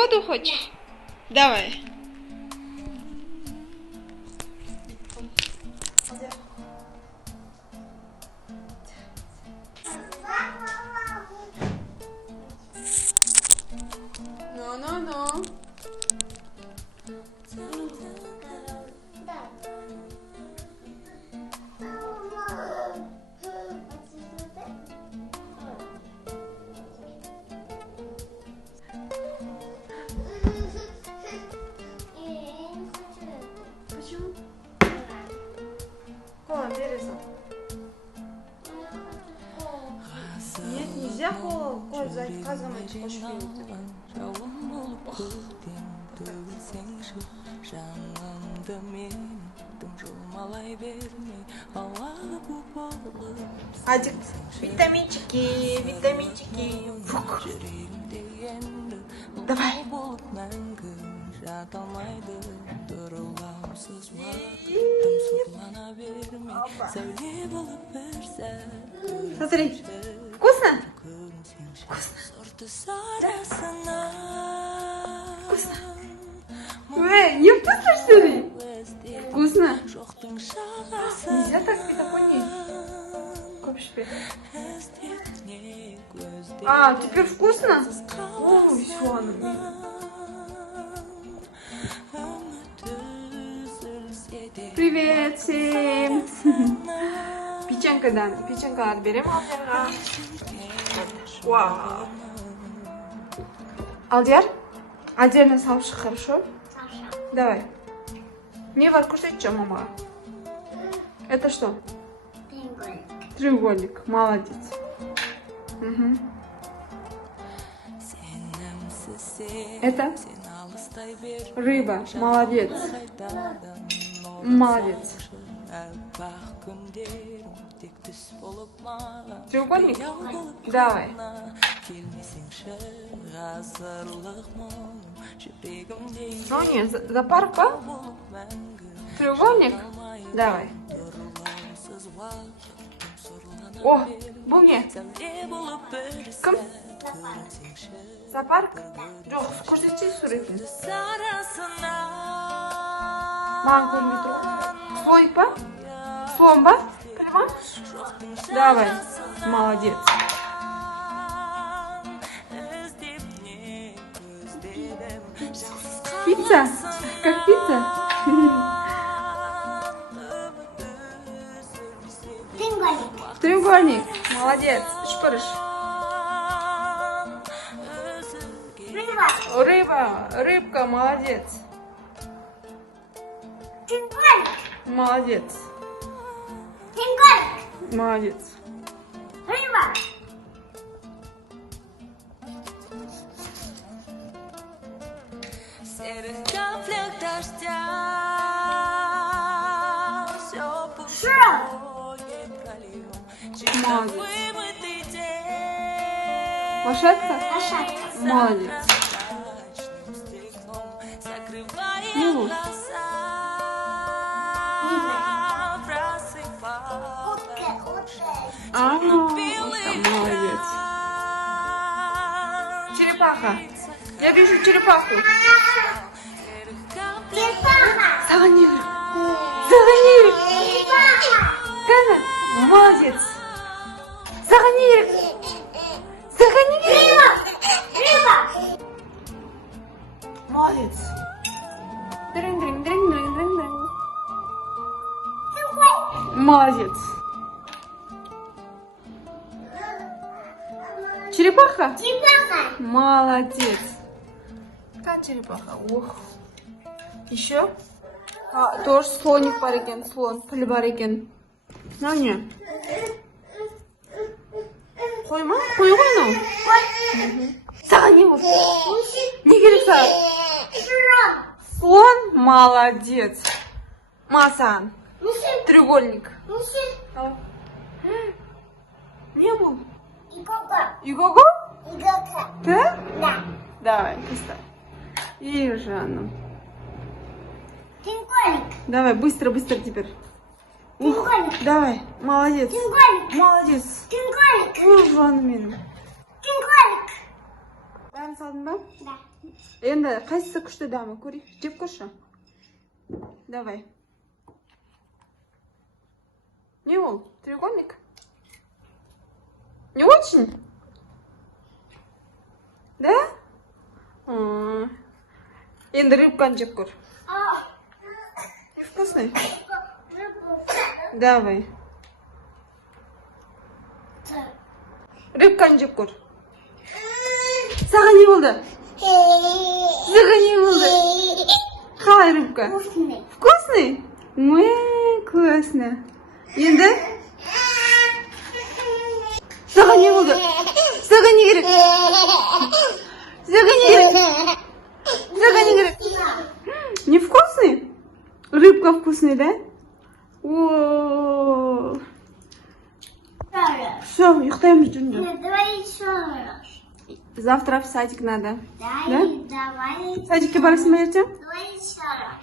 Воду хочешь? Давай. Ну. Почему? Кола, береза. Нет, нельзя кола. Кола, заказывать хочешь пить. Адик, витаминчики. Фух. Давай. Смотри, вкусно? Вкусно. Вкусно. Эй, не вкусно, что ли? Вкусно. Нельзя так пить, такой не. Kopşpe. А, теперь вкусно? Ой, все, она. Привет всем. Печенкаларды берем Алдиярға. Вау. Алдияр, отдельно салып шық, хорошо? Давай. Не бар, көрсетші мамаға. Это что? Треугольник. Молодец. Угу. Это рыба. Молодец. Молодец. Треугольник? Давай. Ну нет, зоопарк, треугольник? Давай. О, бұл не? Кім? Зоопарк? Жоқ, көрсетші суретін. Маған көрінбей тұр ғой. Слоник па? Слон ба? Прямо? Давай. Молодец. Пицца? Как пицца? Треугольник. Молодец. Шпырыш. Рыба. Рыбка. Молодец. Молодец. Молодец. Рыба. Серых каплях дождя. Молодец. Лошадка? Молодец. Милуш. Молодец. Черепаха. Я вижу черепаху. Загони. Кана? Молодец. Загони. Молодец. Дрынь. Молодец. Черепаха? Молодец. Как черепаха? Ух. Еще? Тоже слоник бар екен, слон. Піл бар екен. Мынау не? Қой ма? Қой ғой мынау? Саған не болды? Не керек саған? Слон? Молодец. Масан. Треугольник. Не был? Игого? Да? Да. Давай, поставь. И Жанну. Треугольник. Давай, быстро теперь. Треугольник. Давай, молодец. Треугольник. Молодец. Треугольник. Ух, Жанну мен. Треугольник. Бәрін салдың ба? Да. Endi qaysi kuchlidami? Ko'ring, jeb ko'rshi. Давай. Не ол? Треугольник? Не очень? Да? Endi rыбканы jeb ko'r. Вкусный? Давай. Rыбканы jeb ko'r. Саған не bo'ldi? Саған не bo'ldi? Qalay rыбка? Вкусный. Вкусный? Ой, классно. Endi Саған не bo'ldi? Саған не керек? Саған не керек? Саған не керек? Не вкусный? Рыбка вкусный, да? О. Все, uyklaymiz Junda. Давай еще раз. Завтра в садик надо. Дай, Да? давай. Садикке borasizmi ertaga? Давай еще раз.